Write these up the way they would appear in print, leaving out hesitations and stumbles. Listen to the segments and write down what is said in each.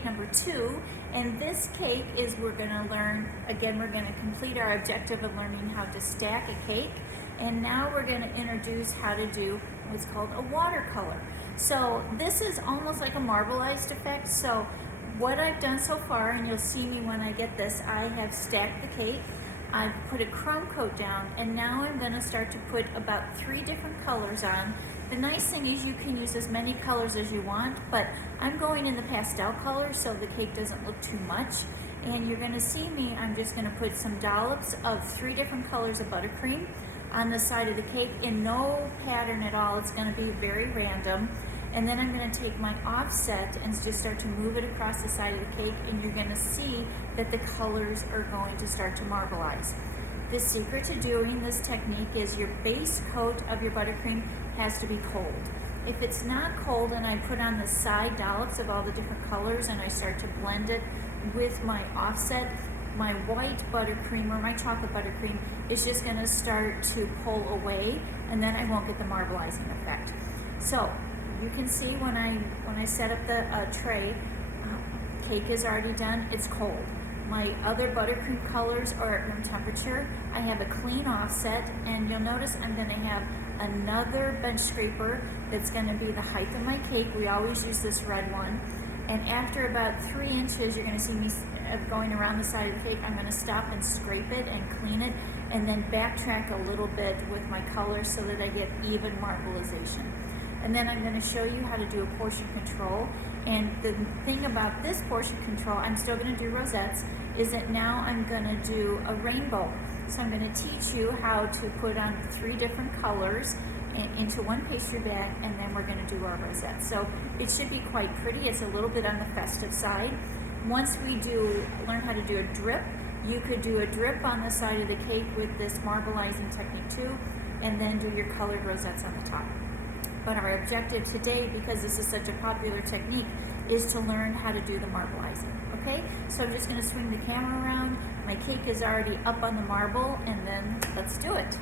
cake number 2, and this cake is we're going to learn, again, we're going to complete our objective of learning how to stack a cake, and now we're going to introduce how to do what's called a watercolor. So this is almost like a marbleized effect. So what I've done so far, and you'll see me when I get this, I have stacked the cake, I've put a crumb coat down, and now I'm going to start to put about 3 different colors on. The nice thing is you can use as many colors as you want, but I'm going in the pastel color so the cake doesn't look too much. And you're going to see me, I'm just going to put some dollops of 3 different colors of buttercream on the side of the cake in no pattern at all. It's going to be very random. And then I'm going to take my offset and just start to move it across the side of the cake, and you're going to see that the colors are going to start to marbleize. The secret to doing this technique is your base coat of your buttercream has to be cold. If it's not cold and I put on the side dollops of all the different colors and I start to blend it with my offset, my white buttercream or my chocolate buttercream is just going to start to pull away, and then I won't get the marbleizing effect. So you can see when I set up the tray, cake is already done, it's cold. My other buttercream colors are at room temperature. I have a clean offset, and you'll notice I'm going to have another bench scraper that's going to be the height of my cake. We always use this red one. And after about 3 inches, you're going to see me going around the side of the cake. I'm going to stop and scrape it and clean it, and then backtrack a little bit with my colors so that I get even marbleization. And then I'm going to show you how to do a portion control. And the thing about this portion control, I'm still going to do rosettes, is that now I'm going to do a rainbow. So I'm going to teach you how to put on 3 different colors into one pastry bag, and then we're going to do our rosettes. So it should be quite pretty. It's a little bit on the festive side. Once we learn how to do a drip, you could do a drip on the side of the cake with this marbleizing technique too, and then do your colored rosettes on the top. But our objective today, because this is such a popular technique, is to learn how to do the marbleizing, okay? So I'm just gonna swing the camera around. My cake is already up on the marble, and then let's do it.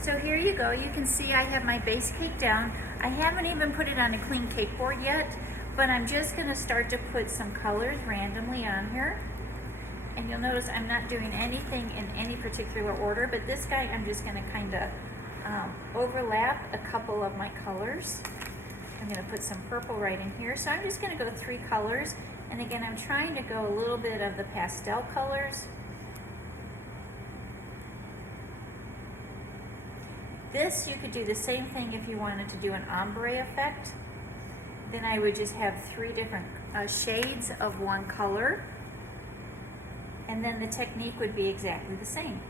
So here you go. You can see I have my base cake down. I haven't even put it on a clean cake board yet, but I'm just gonna start to put some colors randomly on here. And you'll notice I'm not doing anything in any particular order, but this guy I'm just gonna kinda overlap a couple of my colors. I'm going to put some purple right in here. So I'm just going to go 3 colors. And again, I'm trying to go a little bit of the pastel colors. This, you could do the same thing if you wanted to do an ombre effect. Then I would just have 3 different shades of one color. And then the technique would be exactly the same.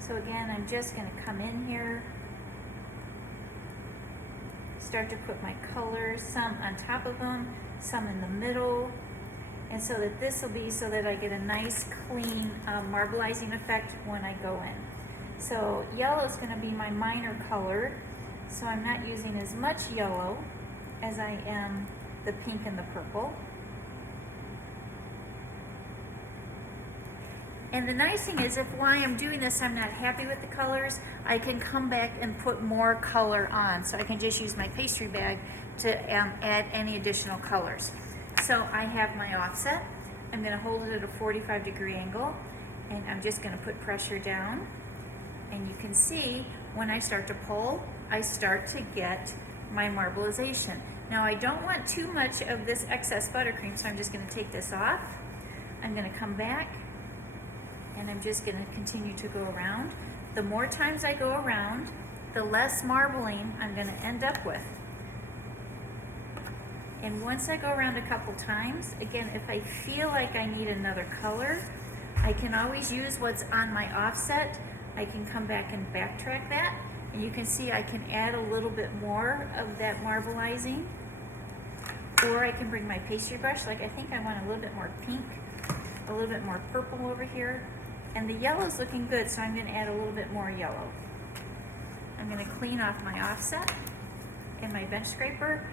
So again, I'm just going to come in here, start to put my colors, some on top of them, some in the middle, and so that this will be so that I get a nice clean marbleizing effect when I go in. So yellow is going to be my minor color, so I'm not using as much yellow as I am the pink and the purple. And the nice thing is, if while I'm doing this I'm not happy with the colors, I can come back and put more color on. So I can just use my pastry bag to add any additional colors. So I have my offset. I'm going to hold it at a 45-degree angle, and I'm just going to put pressure down. And you can see when I start to pull, I start to get my marbleization. Now I don't want too much of this excess buttercream, so I'm just going to take this off. I'm going to come back, and I'm just going to continue to go around. The more times I go around, the less marbling I'm going to end up with. And once I go around a couple times, again, if I feel like I need another color, I can always use what's on my offset. I can come back and backtrack that, and you can see I can add a little bit more of that marbleizing. Or I can bring my pastry brush, like I think I want a little bit more pink, a little bit more purple over here. And the yellow is looking good, so I'm going to add a little bit more yellow. I'm going to clean off my offset and my bench scraper.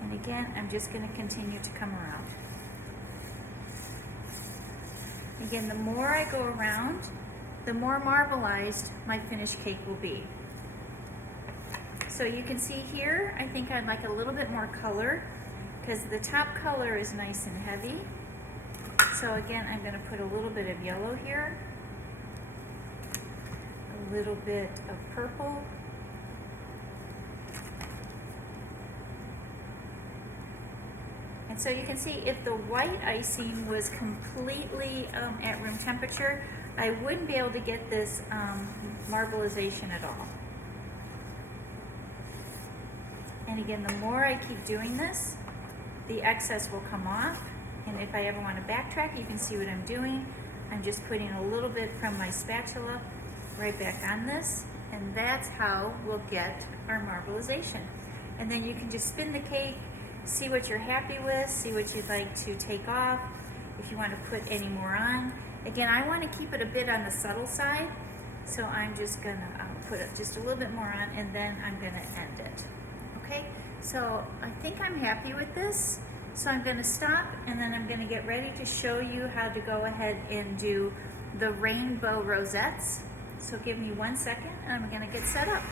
And again, I'm just going to continue to come around. Again, the more I go around, the more marbleized my finished cake will be. So you can see here, I think I'd like a little bit more color. because the top color is nice and heavy. So again, I'm going to put a little bit of yellow here, a little bit of purple, and so you can see if the white icing was completely at room temperature, I wouldn't be able to get this marbleization at all. And again, the more I keep doing this, the excess will come off. And if I ever want to backtrack, you can see what I'm doing. I'm just putting a little bit from my spatula right back on this, and that's how we'll get our marbleization. And then you can just spin the cake, see what you're happy with, see what you'd like to take off, if you want to put any more on. Again, I want to keep it a bit on the subtle side, so I'm just going to put just a little bit more on, and then I'm going to end it. Okay, so I think I'm happy with this. So I'm going to stop, and then I'm going to get ready to show you how to go ahead and do the rainbow rosettes. So give me 1 second, and I'm going to get set up.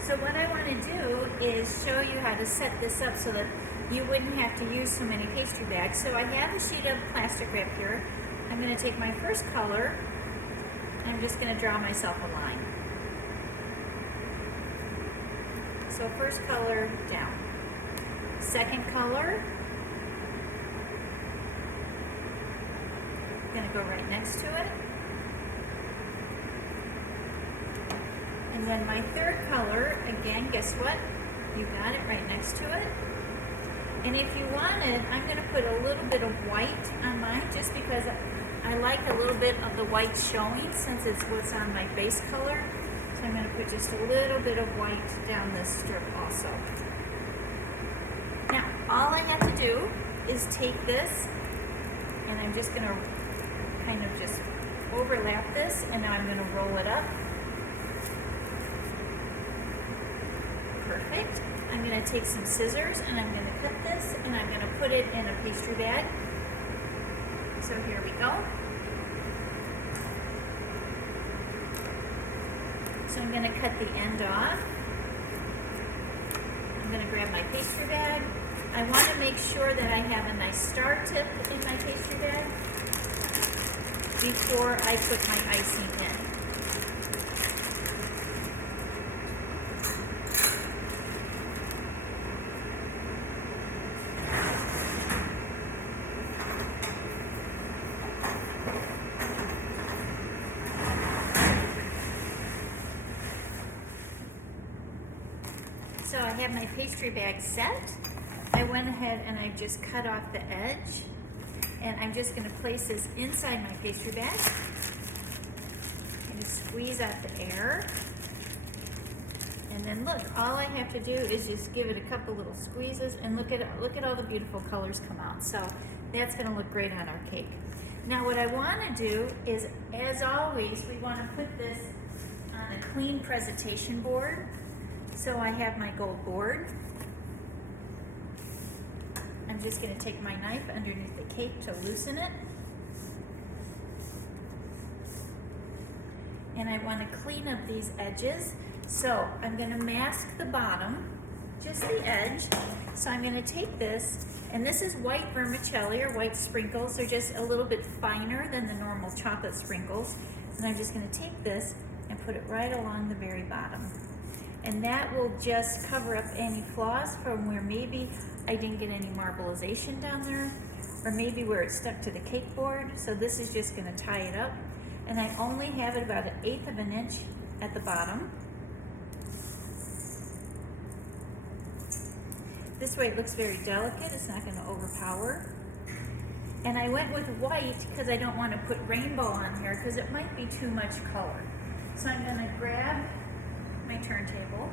So what I want to do is show you how to set this up so that you wouldn't have to use so many pastry bags. So I have a sheet of plastic wrap here. I'm going to take my first color, and I'm just going to draw myself a line. So first color down. Second color, I'm going to go right next to it. And then my third color, again, guess what? You got it right next to it. And if you wanted, I'm going to put a little bit of white on mine just because I like a little bit of the white showing since it's what's on my base color. So I'm going to put just a little bit of white down this strip also. Now, all I have to do is take this, and I'm just going to kind of just overlap this, and now I'm going to roll it up. Perfect. I'm going to take some scissors, and I'm going to cut this, and I'm going to put it in a pastry bag. So here we go. So I'm going to cut the end off. I'm going to grab my pastry bag. I want to make sure that I have a nice star tip in my pastry bag before I put my icing in. So I have my pastry bag set. I went ahead and I just cut off the edge, and I'm just going to place this inside my pastry bag and just squeeze out the air. And then look, all I have to do is just give it a couple little squeezes, and look at all the beautiful colors come out. So that's going to look great on our cake. Now what I want to do is, as always, we want to put this on a clean presentation board. So I have my gold board. I'm just going to take my knife underneath the cake to loosen it. And I want to clean up these edges. So I'm going to mask the bottom, just the edge. So I'm going to take this, and this is white vermicelli or white sprinkles. They're just a little bit finer than the normal chocolate sprinkles. And I'm just going to take this and put it right along the very bottom. And that will just cover up any flaws from where maybe I didn't get any marbleization down there, or maybe where it stuck to the cake board. So this is just going to tie it up. And I only have it about 1/8 of an inch at the bottom. This way it looks very delicate. It's not going to overpower. And I went with white because I don't want to put rainbow on here because it might be too much color. So I'm going to grab my turntable,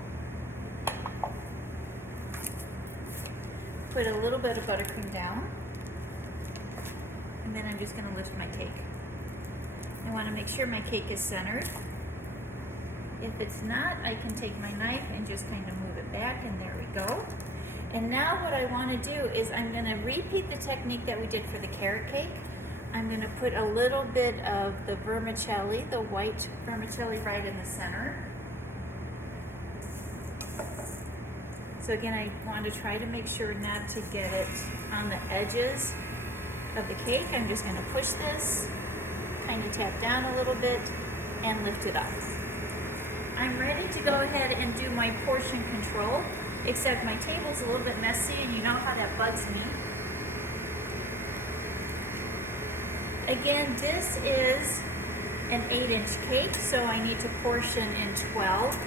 put a little bit of buttercream down, and then I'm just going to lift my cake. I want to make sure my cake is centered. If it's not, I can take my knife and just kind of move it back, and there we go. And now what I want to do is I'm going to repeat the technique that we did for the carrot cake. I'm going to put a little bit of the vermicelli, the white vermicelli, right in the center. So again, I want to try to make sure not to get it on the edges of the cake. I'm just going to push this, kind of tap down a little bit, and lift it up. I'm ready to go ahead and do my portion control, except my table's a little bit messy, and you know how that bugs me. Again, this is an 8-inch cake, so I need to portion in 12,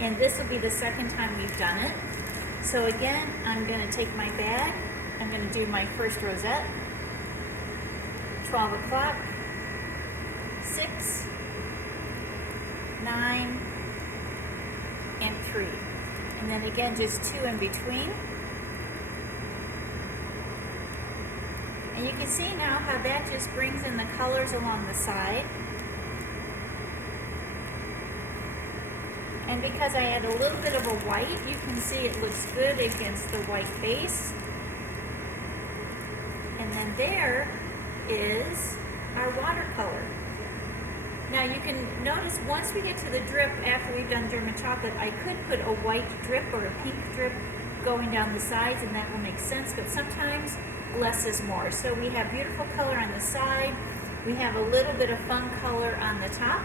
and this will be the second time we've done it. So again, I'm going to take my bag, I'm going to do my first rosette, 12 o'clock, 6, 9, and 3. And then again, just 2 in between. And you can see now how that just brings in the colors along the side. And because I add a little bit of a white, you can see it looks good against the white base. And then there is our watercolor. Now you can notice once we get to the drip, after we've done German chocolate, I could put a white drip or a pink drip going down the sides, and that will make sense, but sometimes less is more. So we have beautiful color on the side, we have a little bit of fun color on the top,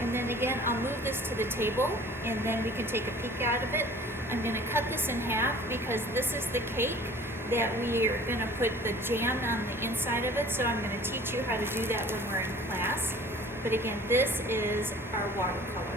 and then again, I'll move this to the table, and then we can take a peek out of it. I'm going to cut this in half because this is the cake that we are going to put the jam on the inside of it, so I'm going to teach you how to do that when we're in class. But again, this is our watercolor.